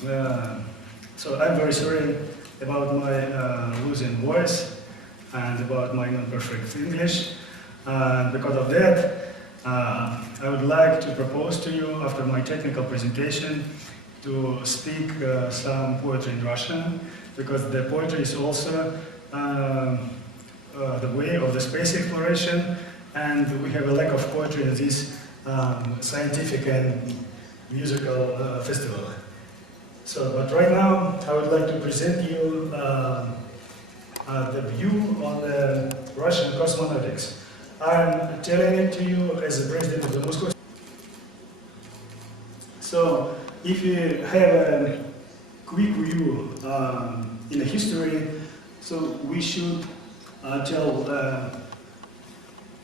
So I'm very sorry about my losing voice and about my non-perfect English. Because of that, I would like to propose to you, after my technical presentation, to speak some poetry in Russian, because the poetry is also the way of the space exploration, and we have a lack of poetry in this scientific and musical festival. So, but right now, I would like to present you the view on the Russian cosmonautics. I'm telling it to you as the president of the Moscow. So, if you have a quick view in the history, so we should tell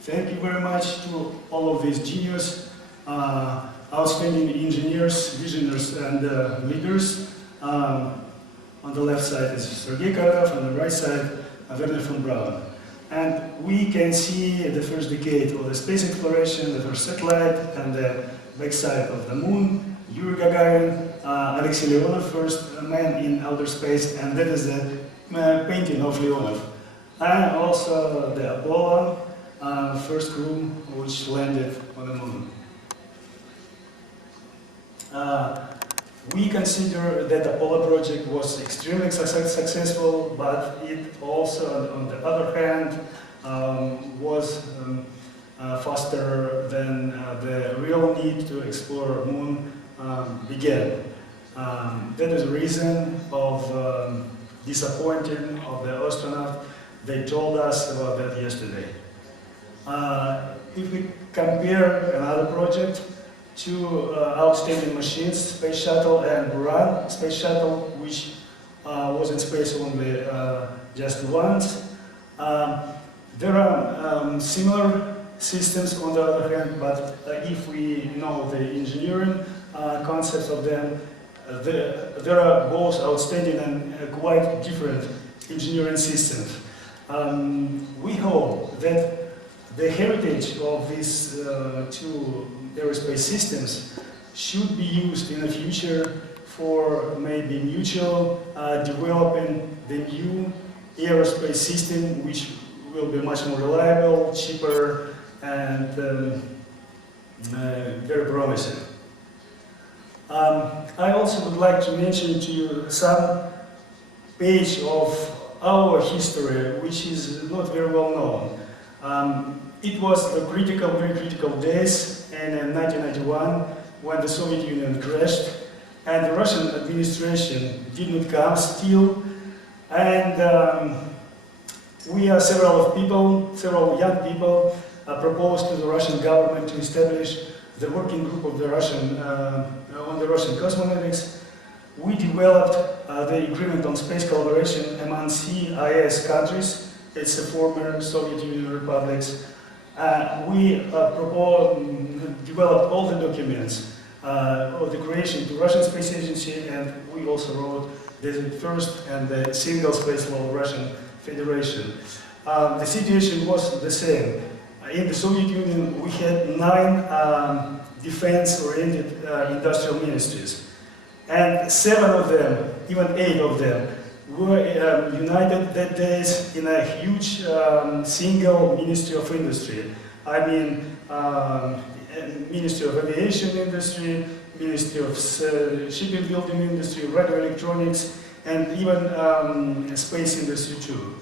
thank you very much to all of these genius, outstanding engineers, visionaries, and leaders. On the left side is Sergei Zhukov, on the right side, Werner von Braun. And we can see the first decade of the space exploration, the first satellite, and the backside of the moon, Yuri Gagarin, Alexei Leonov, first man in outer space, and that is the painting of Leonov. And also the Apollo, first crew which landed on the moon. We consider that the Apollo project was extremely successful, but it also, on the other hand, was faster than the real need to explore moon began. That is the reason of disappointing of the astronaut. They told us about that yesterday. If we compare another project, two outstanding machines, Space Shuttle and Buran Space Shuttle, which was in space only just once. There are similar systems on the other hand, but if we know the engineering concepts of them, there are both outstanding and quite different engineering systems. We hope that the heritage of these two aerospace systems should be used in the future for maybe mutual developing the new aerospace system, which will be much more reliable, cheaper, and very promising. I also would like to mention to you some page of our history, which is not very well known. It was the very critical days in 1991 when the Soviet Union crashed and the Russian administration did not come still. And we are several young people proposed to the Russian government to establish the working group of the Russian, on the Russian Cosmonautics. We developed the agreement on space collaboration among CIS countries. It's the former Soviet Union republics. We developed all the documents of the creation of the Russian Space Agency, and we also wrote the first and the single space law of Russian Federation. The situation was the same. In the Soviet Union, we had 9 defense-oriented industrial ministries, and 7 of them, even 8 of them, were united that days in a huge single Ministry of Industry. I mean, Ministry of Aviation Industry, Ministry of Shipping Building Industry, Radio Electronics, and even space industry too.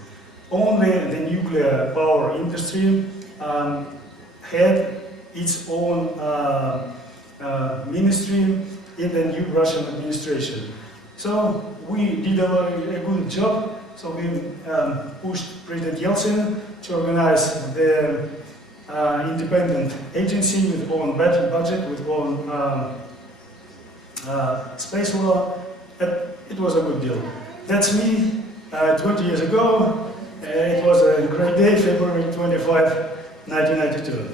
Only the nuclear power industry had its own ministry in the new Russian administration. So we did a good job. So we pushed President Yeltsin to organize the independent agency with own budget, with own space law. It was a good deal. That's me 20 years ago. It was a great day, February 25, 1992.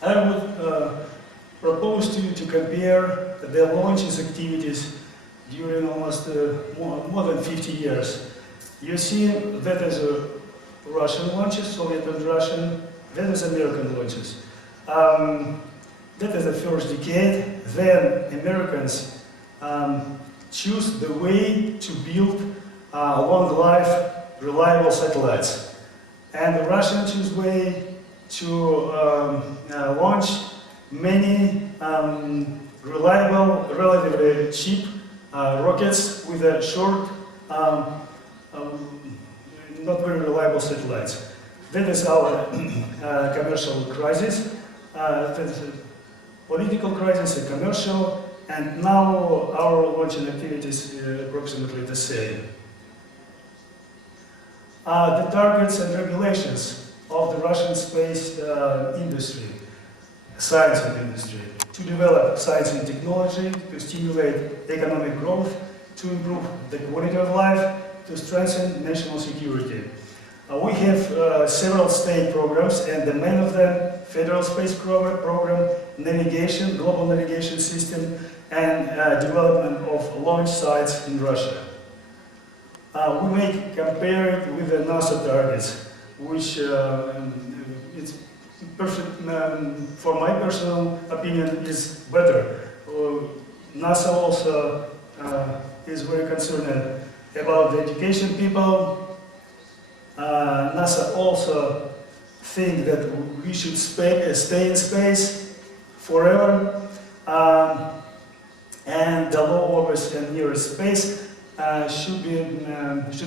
I would propose to you to compare the launches activities during almost more than 50 years. You see that is Russian launches, Soviet and Russian, that is American launches. That is the first decade. Then Americans choose the way to build long-life, reliable satellites. And the Russians choose way to launch many reliable, relatively cheap rockets with a short, not very reliable satellites. That is our commercial crisis. That is a political crisis, a commercial, and now our launching activities approximately the same. The targets and regulations of the Russian space industry, science and industry, to develop science and technology, to stimulate economic growth, to improve the quality of life, to strengthen national security. We have several state programs, and the main of them, Federal Space Program, navigation, global navigation system, and development of launch sites in Russia. We may compare it with the NASA targets, which it's perfect, for my personal opinion, is better. NASA also is very concerned about the education people. NASA also think that we should stay in space forever, and the low orbit and nearest space should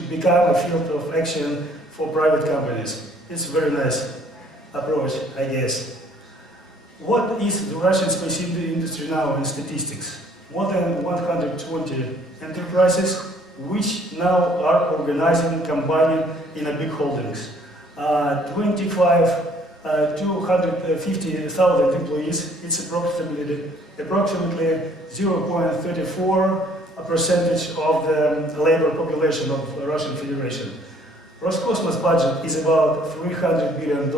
become a field of action for private companies. It's a very nice approach, I guess. What is the Russian space industry now in statistics? More than 120 enterprises, which now are organizing and combining in a big holdings. 250,000 employees. It's approximately 0.34% of the labor population of the Russian Federation. Roscosmos budget is about $300 billion,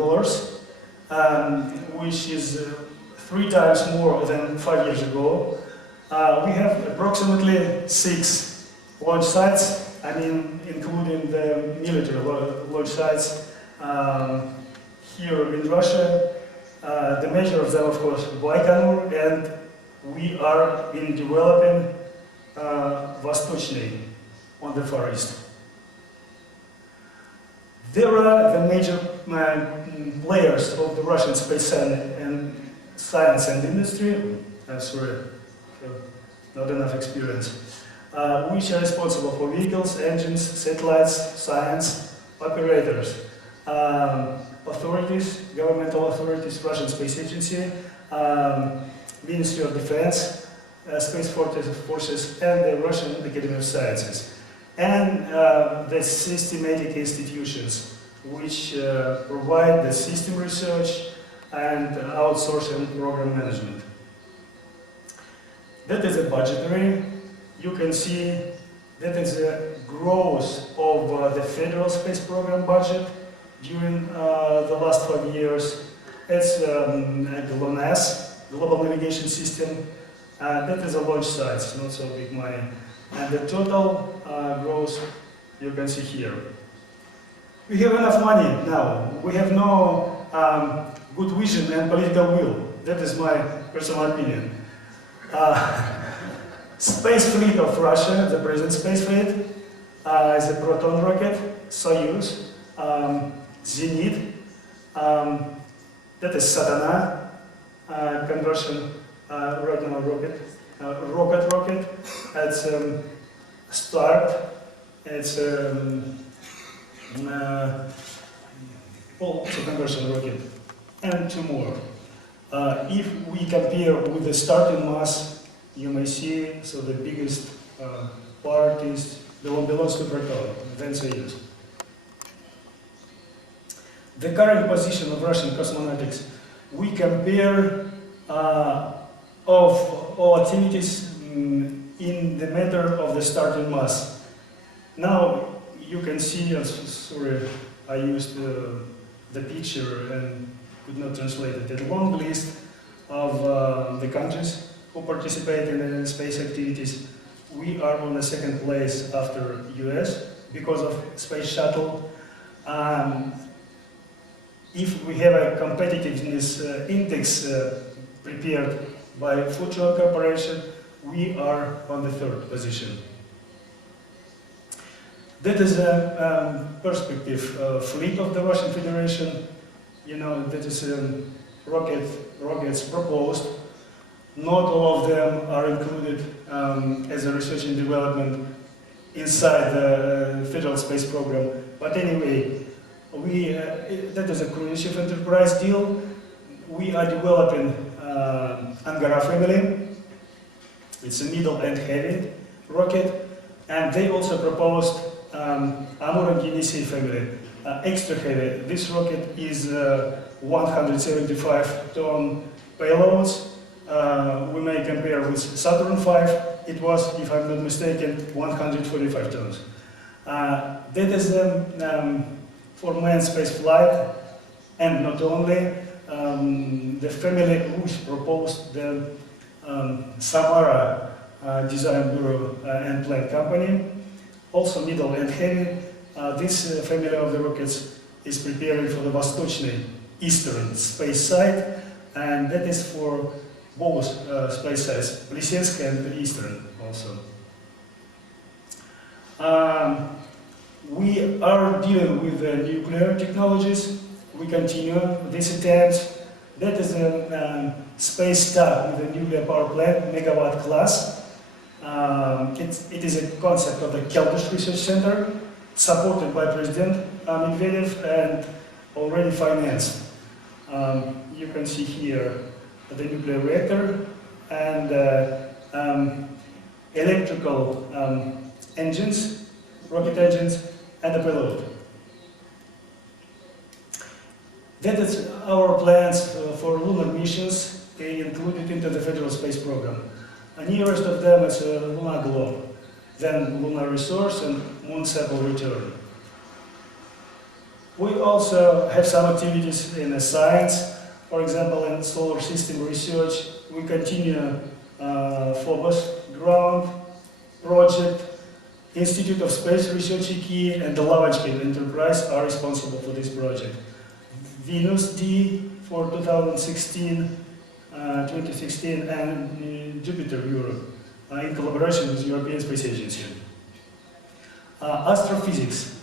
which is 3 times more than 5 years ago. We have approximately 6 launch sites, I mean, including the military launch sites here in Russia. The major of them, of course, Baikonur, and we are in developing Vostochny on the Far East. There are the major players of the Russian space and science and industry. Sorry, not enough experience. Which are responsible for vehicles, engines, satellites, science, operators, authorities, governmental authorities, Russian Space Agency, Ministry of Defense, Space Forces, and the Russian Academy of Sciences, and the systematic institutions which provide the system research and outsourcing program management. That is a budgetary. You can see that is a growth of the Federal Space Program budget during the last 5 years. It's GLONASS, Global Navigation System. That is a launch site, not so big money. And the total growth you can see here. We have enough money now. We have no good vision and political will. That is my personal opinion. Space fleet of Russia, the present space fleet, is a Proton rocket, Soyuz, Zenit, that is Satana conversion right now rocket. It's Start, it's also conversion rocket, and 2 more. If we compare with the starting mass, you may see, so the biggest part is the one belongs to Proton, then Soyuz. The current position of Russian Cosmonautics, we compare of all activities in the matter of the starting mass. Now you can see, sorry, I used the picture and could not translate it, a long list of the countries who participate in the space activities. We are on the 2nd place after US because of space shuttle. If we have a competitiveness index prepared by Futuron Corporation, we are on the third position. That is a perspective fleet of the Russian Federation. You know, that is rockets proposed. Not all of them are included as a research and development inside the Federal Space Program. But anyway, that is a cruise ship enterprise deal. We are developing Angara family. It's a middle and heavy rocket. And they also proposed Amur and Yenisei family, extra heavy. This rocket is 175-ton payloads. We may compare with Saturn V. It was, if I'm not mistaken, 145 tons. That is for manned space flight, and not only. The family which proposed the Samara Design Bureau and Plant Company, also middle and heavy. This family of the rockets is preparing for the Vostochny Eastern space site, and that is for both space sites, Plesetsk and Eastern also. We are dealing with nuclear technologies. We continue these attempts. That is a space stack with a nuclear power plant, megawatt class. It is a concept of the Keldysh Research Center, supported by President Medvedev and already financed. You can see here the nuclear reactor and electrical engines, rocket engines, and the payload. That is our plans for lunar missions included into the Federal Space Program. The nearest of them is Lunar Globe, then Lunar Resource and Moon Sample Return. We also have some activities in science. For example, in solar system research, we continue Phobos ground project. Institute of Space Research IKI and the Lavachkin Enterprise are responsible for this project. Venus D for 2016, and Jupiter Europe in collaboration with the European Space Agency. Astrophysics.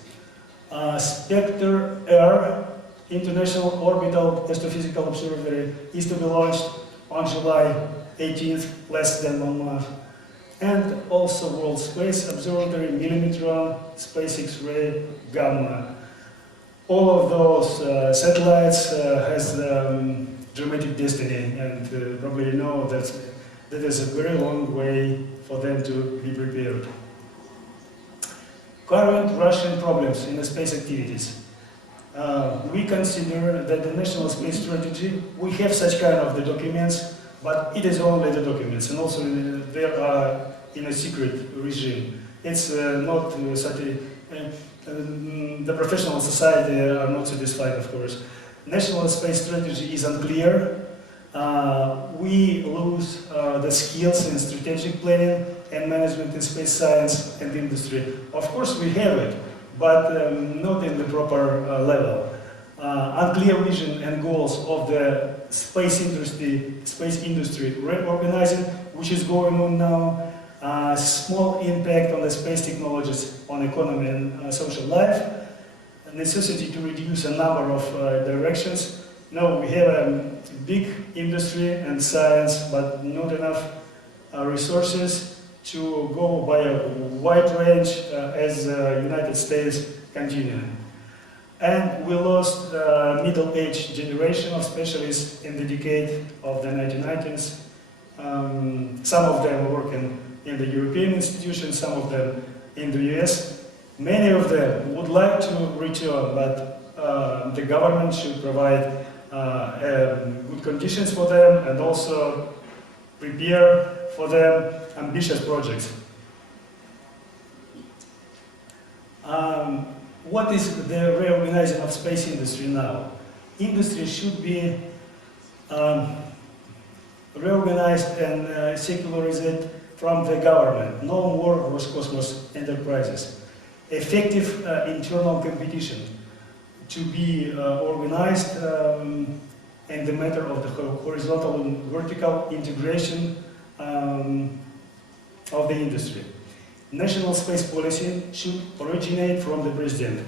Spectre Air International Orbital Astrophysical Observatory is to be launched on July 18th, less than 1 month. And also World Space Observatory, Millimetron, Space X-ray, Gamma. All of those satellites has dramatic destiny, and probably you know that is a very long way for them to be prepared. Current Russian problems in the space activities. We consider that the national space strategy, we have such kind of the documents, but it is only the documents, and also they are in a secret regime. It's not the professional society are not satisfied, of course. National space strategy is unclear. We lose the skills in strategic planning and management in space science and industry. Of course, we have it, but not in the proper level. Unclear vision and goals of the space industry reorganizing, which is going on now. Small impact on the space technologies on economy and social life. Necessity to reduce a number of directions. No, we have a big industry and science, but not enough resources to go by a wide range as the United States continue. And we lost middle-aged generation of specialists in the decade of the 1990s. Some of them working in the European institutions, some of them in the US. Many of them would like to return, but the government should provide good conditions for them and also prepare for them ambitious projects. What is the reorganizing of space industry now? Industry should be reorganized and secularized from the government. No more Roscosmos enterprises. Effective internal competition to be organized in the matter of the horizontal and vertical integration of the industry. National space policy should originate from the president.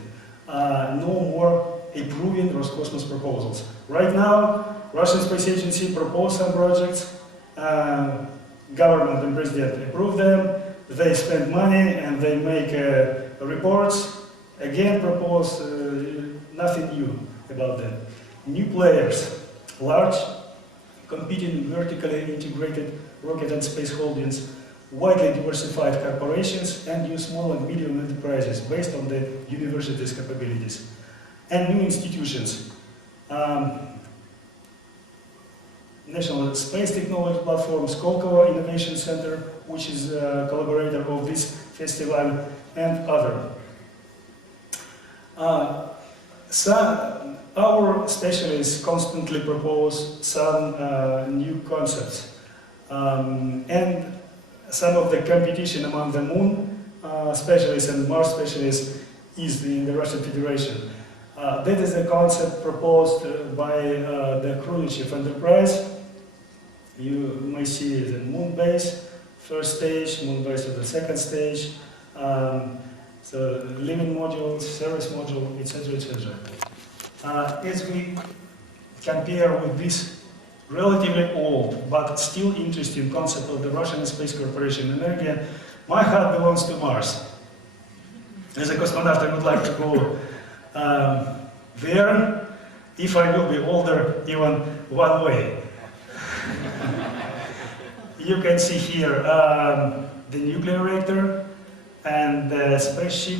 No more approving Roscosmos proposals. Right now, Russian Space Agency proposed some projects, government and president approve them, they spend money and they make reports, again propose nothing new about them. New players, large, competing vertically integrated rocket and space holdings, widely diversified corporations, and new small and medium enterprises based on the university's capabilities. And new institutions. National Space Technology Platform, Skolkovo Innovation Center, which is a collaborator of this festival, and other. Our specialists constantly propose some new concepts. And some of the competition among the Moon specialists and Mars specialists is in the Russian Federation. That is a concept proposed by the Khrushchev enterprise. You may see the Moon base, first stage, Moon base at the second stage, so living module, service module, etc., etc. As we compare with this relatively old but still interesting concept of the Russian Space Corporation Energia, my heart belongs to Mars. As a cosmonaut, I would like to go there, if I will be older, even one way. You can see here the nuclear reactor and the spaceship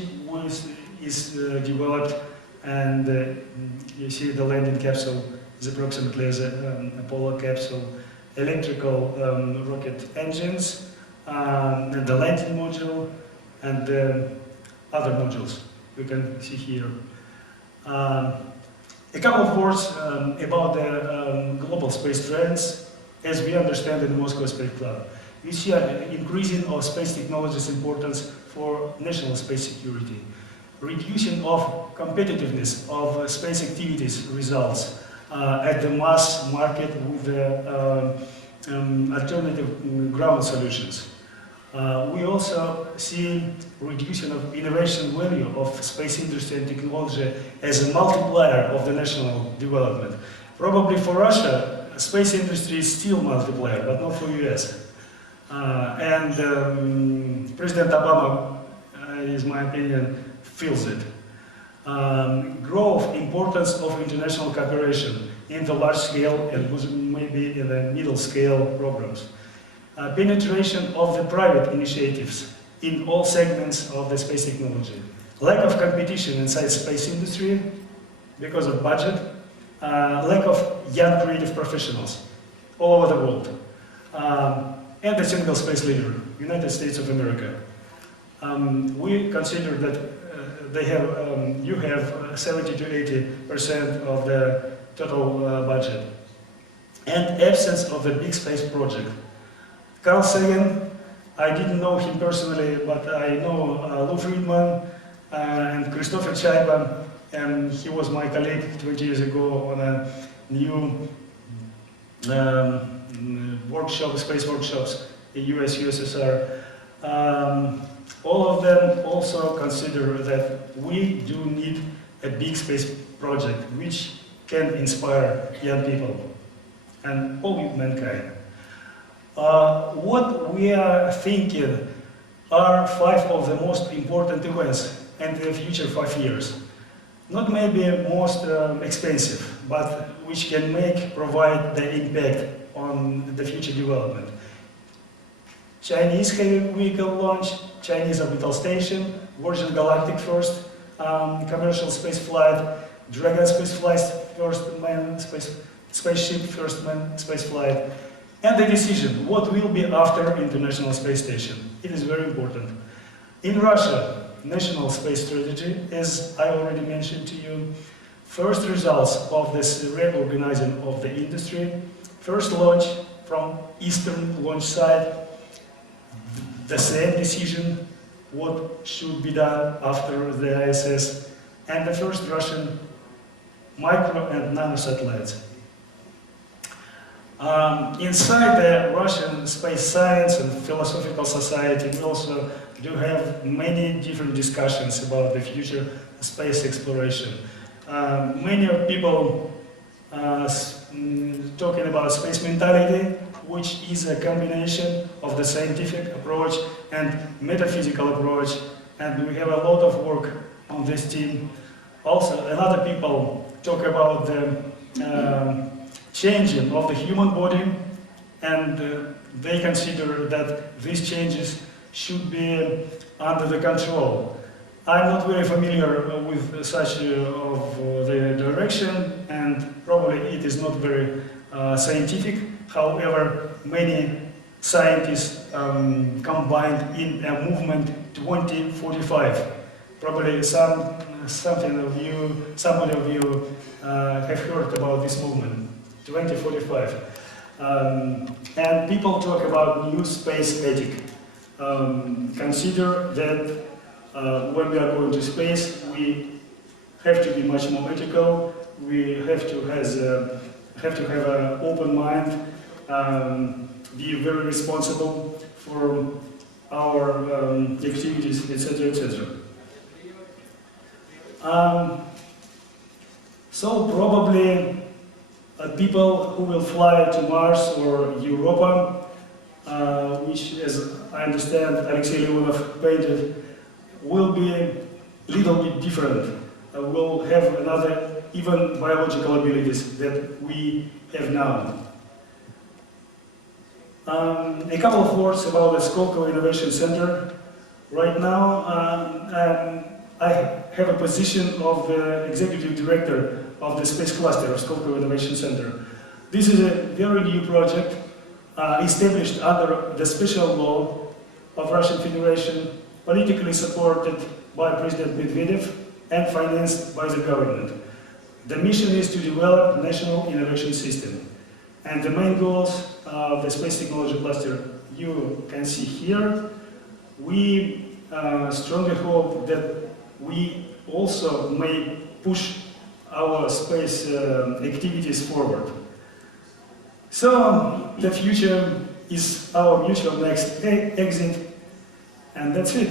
is developed, and you see the landing capsule is approximately as an Apollo capsule, electrical rocket engines, and the landing module, and other modules you can see here. A couple of words about the global space trends as we understand in the Moscow Space Club. We see an increasing of space technology's importance for national space security. Reducing of competitiveness of space activities results at the mass market with the alternative ground solutions. We also see reduction of innovation value of space industry and technology as a multiplier of the national development. Probably for Russia, space industry is still multiplier, but not for US. President Obama, is my opinion, feels it. Growth, importance of international cooperation in the large scale and maybe in the middle scale programs. Penetration of the private initiatives in all segments of the space technology. Lack of competition inside space industry because of budget. Lack of young creative professionals all over the world. And a single space leader, United States of America. We consider that you have 70 to 80% of the total budget. And absence of the big space project. Carl Sagan, I didn't know him personally, but I know Lou Friedman and Christopher Chaiba, and he was my colleague 20 years ago on a new space workshops in US, USSR. All of them also consider that we do need a big space project which can inspire young people and all mankind. What we are thinking are 5 of the most important events in the future 5 years. Not maybe most expensive, but which can provide the impact on the future development. Chinese heavy vehicle launch, Chinese orbital station, Virgin Galactic first commercial space flight, Dragon space flight, first man spaceship, first man space flight, and the decision what will be after International Space Station. It is very important. In Russia, national space strategy, as I already mentioned to you, first results of this reorganizing of the industry, first launch from eastern launch site, the same decision what should be done after the ISS, and the first Russian micro and nano satellites. Inside the Russian Space Science and Philosophical Society, we also do have many different discussions about the future space exploration. Many of people talking about space mentality, which is a combination of the scientific approach and metaphysical approach, and we have a lot of work on this team. Also, a lot of people talk about the changing of the human body, and they consider that these changes should be under the control. I'm not very familiar with such of the direction, and probably it is not very scientific. However, many scientists combined in a movement 2045. Probably somebody of you have heard about this movement, 2045. And people talk about new space ethic. Consider that when we are going to space, we have to be much more ethical. We have to have an open mind, be very responsible for our activities, etc., etc. So probably people who will fly to Mars or Europa, which, as I understand, Alexei Leonov painted, will be a little bit different. Will have another, even biological abilities that we have now. A couple of words about the Skolkovo Innovation Center. Right now, I have a position of the Executive Director of the Space Cluster of Skolkovo Innovation Center. This is a very new project established under the special law of Russian Federation, politically supported by President Medvedev and financed by the government. The mission is to develop a national innovation system. And the main goals of the Space Technology Cluster you can see here. We strongly hope that we also may push our space activities forward. So the future is our mutual next exit, and that's it.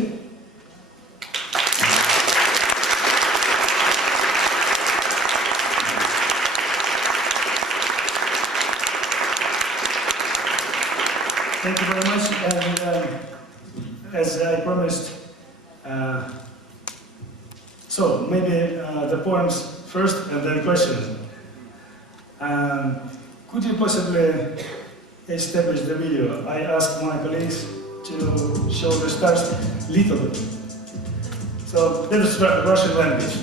Thank you very much, and as I promised, so maybe the poems first and then questions. Could you possibly establish the video? I asked my colleagues to show the stars little bit. So that is Russian language.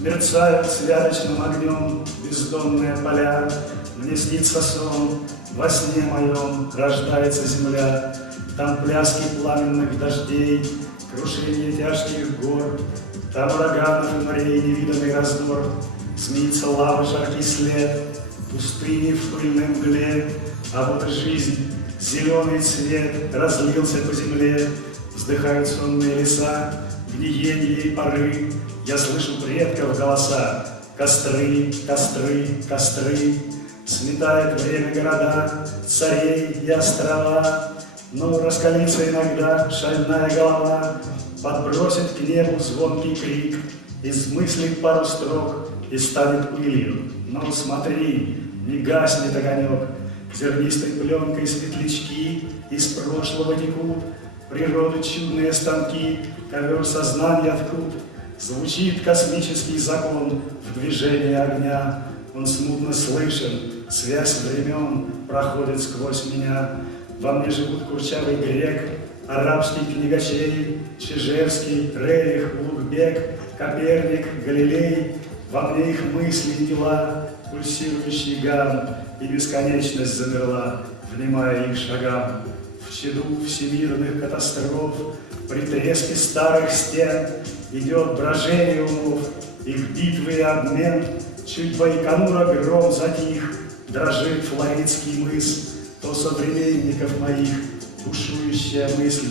Мерцают святочным огнем бездонные поля, мне снится сон, во сне моем рождается земля, там пляски пламенных дождей, крушение тяжких гор, там ураганов и морей невиданный раздор, смеется лавы жаркий след, пустыни в пыльной мгле, а вот и жизнь, зеленый цвет разлился по земле, вздыхают сонные леса, гниенье и поры, я слышу предков голоса, костры, костры, костры, сметает время города, царей и острова, но раскалится иногда шальная голова, подбросит к небу звонкий крик, измыслит пару строк и станет пылью. Но смотри, не гаснет огонек, зернистой пленкой светлячки из прошлого текут, природы чудные станки, ковер сознания ткут. Звучит космический закон в движении огня, он смутно слышен, связь времен проходит сквозь меня. Во мне живут курчавый грек, арабский книгачей, Чижевский, Рерих, Лукбек, Коперник, Галилей. Во мне их мысли и дела, пульсирующий гам, и бесконечность замерла, внимая их шагам. В чаду всемирных катастроф, при треске старых стен идет брожение умов, их битвы и обмен. Чуть Байконура гром затих, дрожит флоридский мыс, то современников моих бушующая мысль.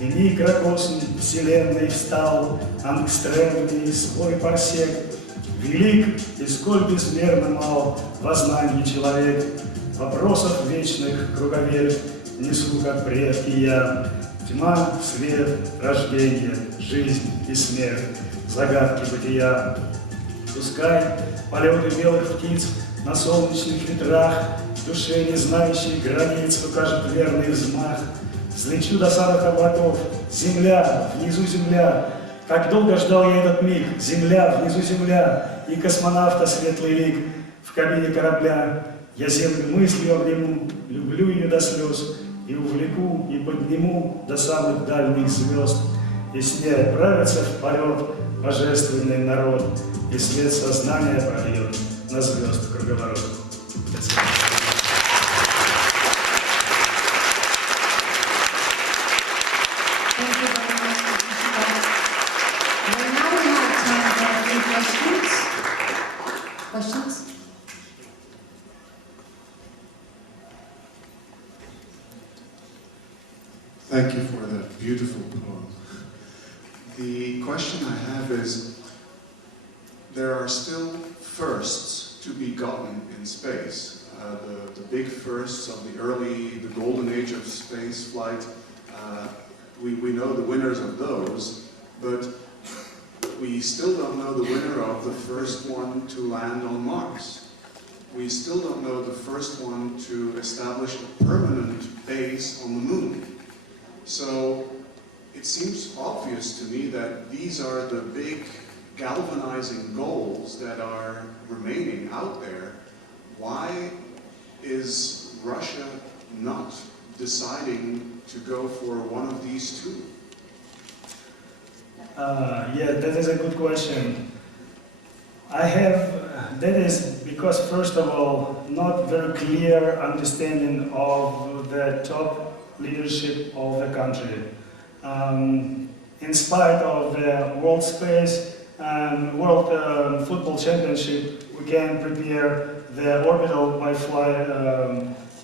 И микрокосм вселенной встал, ангстремный свой парсек, Велик и сколь безмерно мал во знании человек, вопросов вечных круговерь несу, как предки я. Тьма, свет, рождение, жизнь и смерть, загадки бытия. Пускай полеты белых птиц на солнечных ветрах душе не знающей границ укажет верный взмах. Взлечу до самых облаков, земля, внизу земля. Как долго ждал я этот миг, земля, внизу земля, и космонавта светлый лик в кабине корабля. Я землю мыслью обниму, люблю ее до слез, и увлеку, и подниму до самых дальних звезд. И с ней отправится в полет божественный народ, и свет сознания прольет на звезд круговорот. Questions? Thank you for that beautiful poem. The question I have is, there are still firsts to be gotten in space. The big firsts of the golden age of space flight, we know the winners of those, but we still don't know the winner of the first one to land on Mars. We still don't know the first one to establish a permanent base on the moon. So it seems obvious to me that these are the big galvanizing goals that are remaining out there. Why is Russia not deciding to go for one of these two? Yeah, that is a good question. That is because, first of all, not very clear understanding of the top leadership of the country. In spite of the World Space and World Football Championship, we can prepare the orbital by flight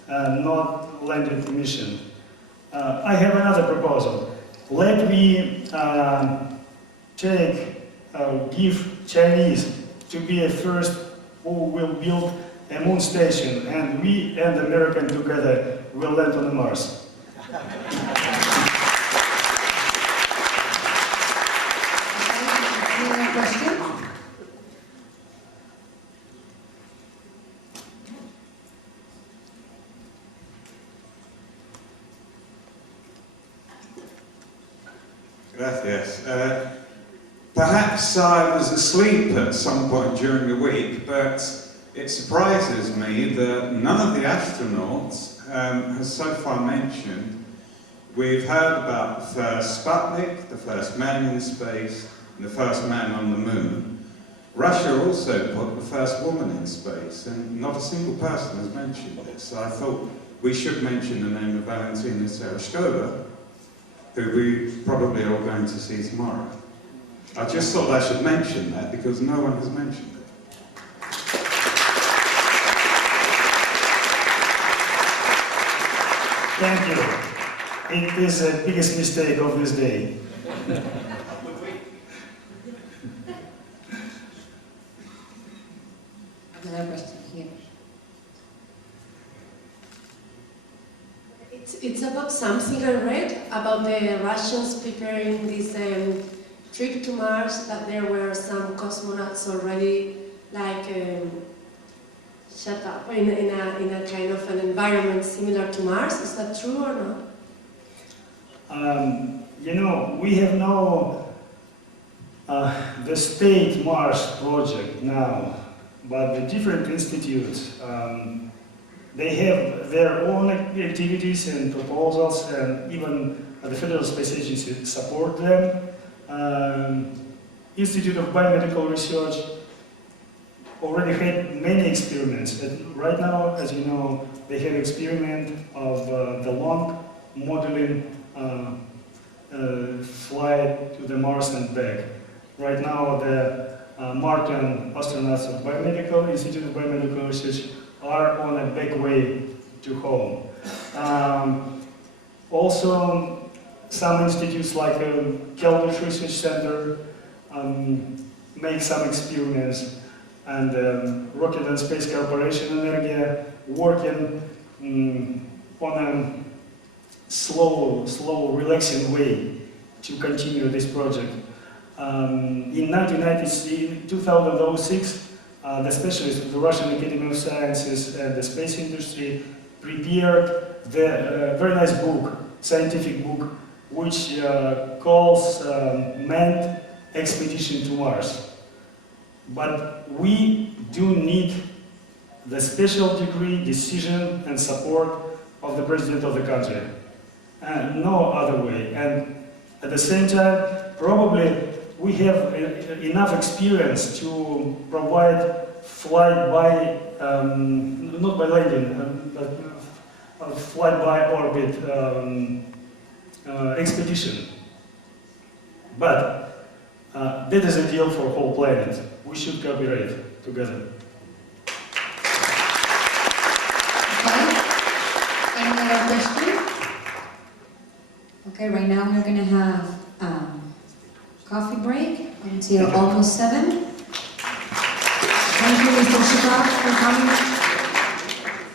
not landed mission. I have another proposal. Let me give Chinese to be the first who will build a moon station, and we and American together will land on Mars. Any question? Gracias. Perhaps I was asleep at some point during the week, but it surprises me that none of the astronauts has so far mentioned. We've heard about the first Sputnik, the first man in space, and the first man on the moon. Russia also put the first woman in space, and not a single person has mentioned this. So I thought we should mention the name of Valentina Tereshkova, who we probably are all going to see tomorrow. I just thought I should mention that because no one has mentioned it. Thank you. It is the biggest mistake of this day. Another question here. It's about something I read about the Russians preparing this trip to Mars, that there were some cosmonauts already shut up in a kind of an environment similar to Mars. Is that true or not? You know, we have no the state Mars project now, but the different institutes, they have their own activities and proposals, and even the Federal Space Agency support them. Institute of Biomedical Research already had many experiments. Right now, as you know, they have experiment of the long modeling flight to the Mars and back. Right now, the Martian astronauts of Biomedical Institute of Biomedical Research are on a back way to home. Also, some institutes like Cambridge Research Center make some experiments. and Rocket and Space Corporation Energia working on a slow, relaxing way to continue this project. In 2006, the specialists of the Russian Academy of Sciences and the space industry prepared the very nice book, scientific book, which calls Manned Expedition to Mars. But we do need the special degree, decision and support of the President of the country. And no other way. And at the same time, probably we have enough experience to provide flight by, not by landing, but flight by orbit expedition. But that is a deal for whole planet. We should cooperate together. Okay. Any other question? Okay, right now we're going to have coffee break until almost 7. Thank you, Mr. Zhukov, for coming.